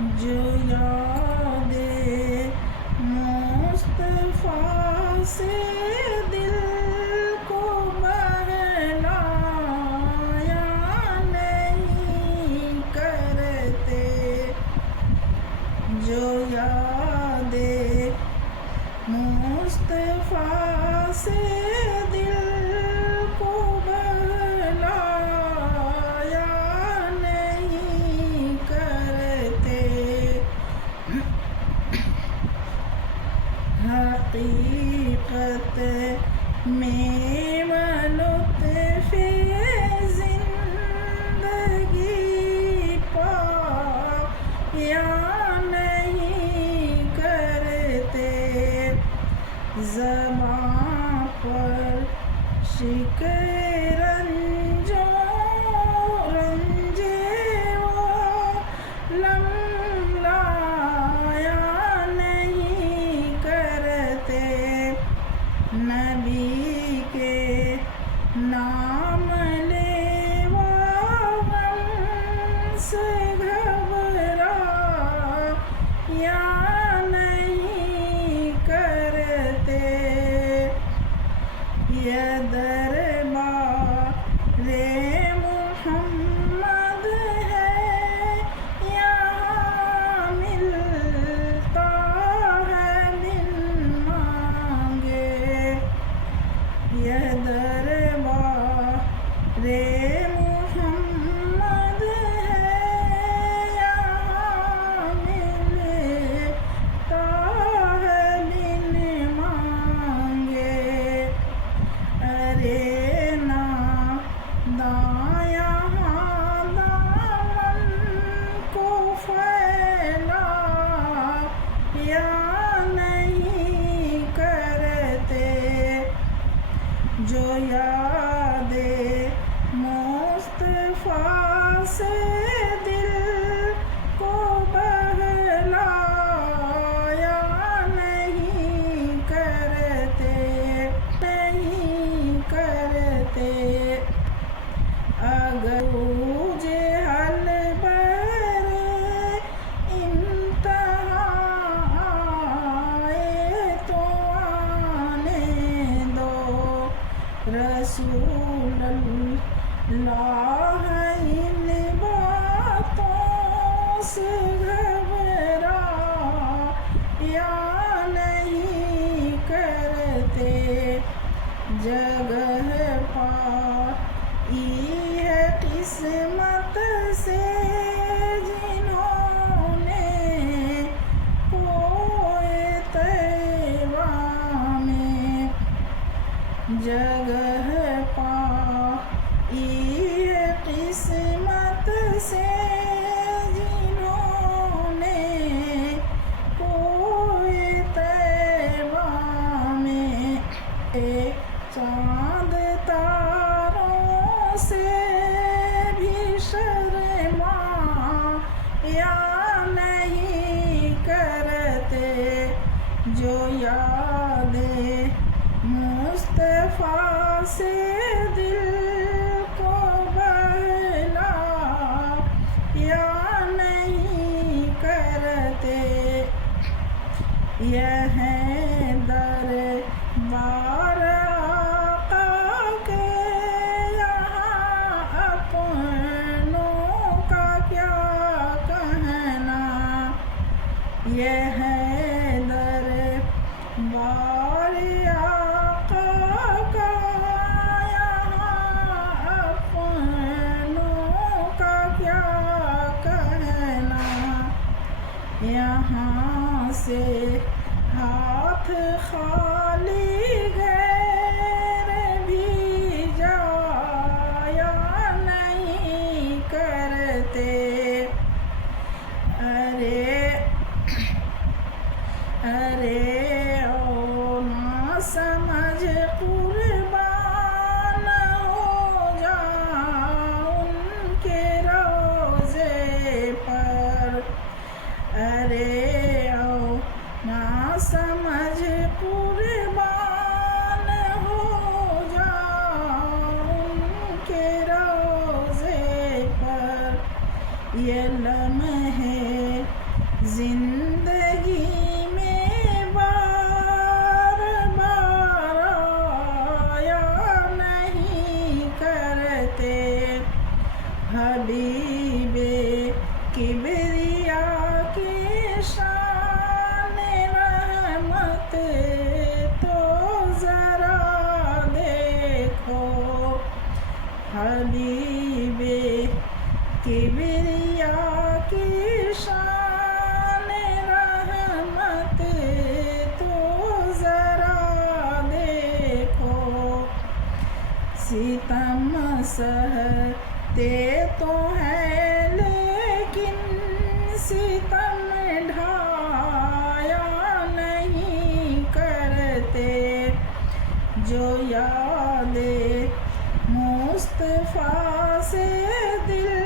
جو یاد مصطفیٰ سے دل کو بہلایا نہیں کرتے، جو یاد مصطفیٰ سے دل کو بہلایا نہیں کرتے، حقیقت میں لطف زندگی پایا نہیں کرتے، زباں پر رنج لم لایا نہیں کرتے، نبی کے نام لیوا غم سے گھبرایا نہیں کرتے، یہ دربار محمد ہے یہاں ملتا ہے بن مانگے، یہ دربار محمد ہے یہاں ملتا ہے بن مانگے، ارے ناداں یہاں دامن کو پھیلایا نہیں کرتے، جو یاد مصطفیٰ سے دل کو بہلایا نہیں کرتے، نہیں کرتے، اگر جہل بر انتہا آئے تو آنے دو، رسول اللہ ان باتوں سے گھبرایا نہیں کرتے، جگہ پائی ہے قسمت سے جنہوں نے کوئے طیبہ میں، جگہ پائی ہے قسمت سے جنہوں نے کوئے طیبہ میں، چاند تاروں سے بھی شرمایا نہیں کرتے، جو یاد مصطفیٰ سے دل کو بہلایا نہیں کرتے، یہ ہے دربار آقا کے یہاں اپنوں کا کیا کہنا، یہ ہے دربار آقا کا یہاں اپنوں کا کیا کہنا، یہاں سے ہاتھ خالی غیر بھی جایا نہیں کرتے، ارے او نہ سمجھ قربان ہو جا ان کے روضے پر، ارے او نہ سمجھ قربان ہو جا ان کے روضے پر، یہ لمحے ستم ڈھایا نہیں کرتے، جو یاد مصطفیٰ سے دل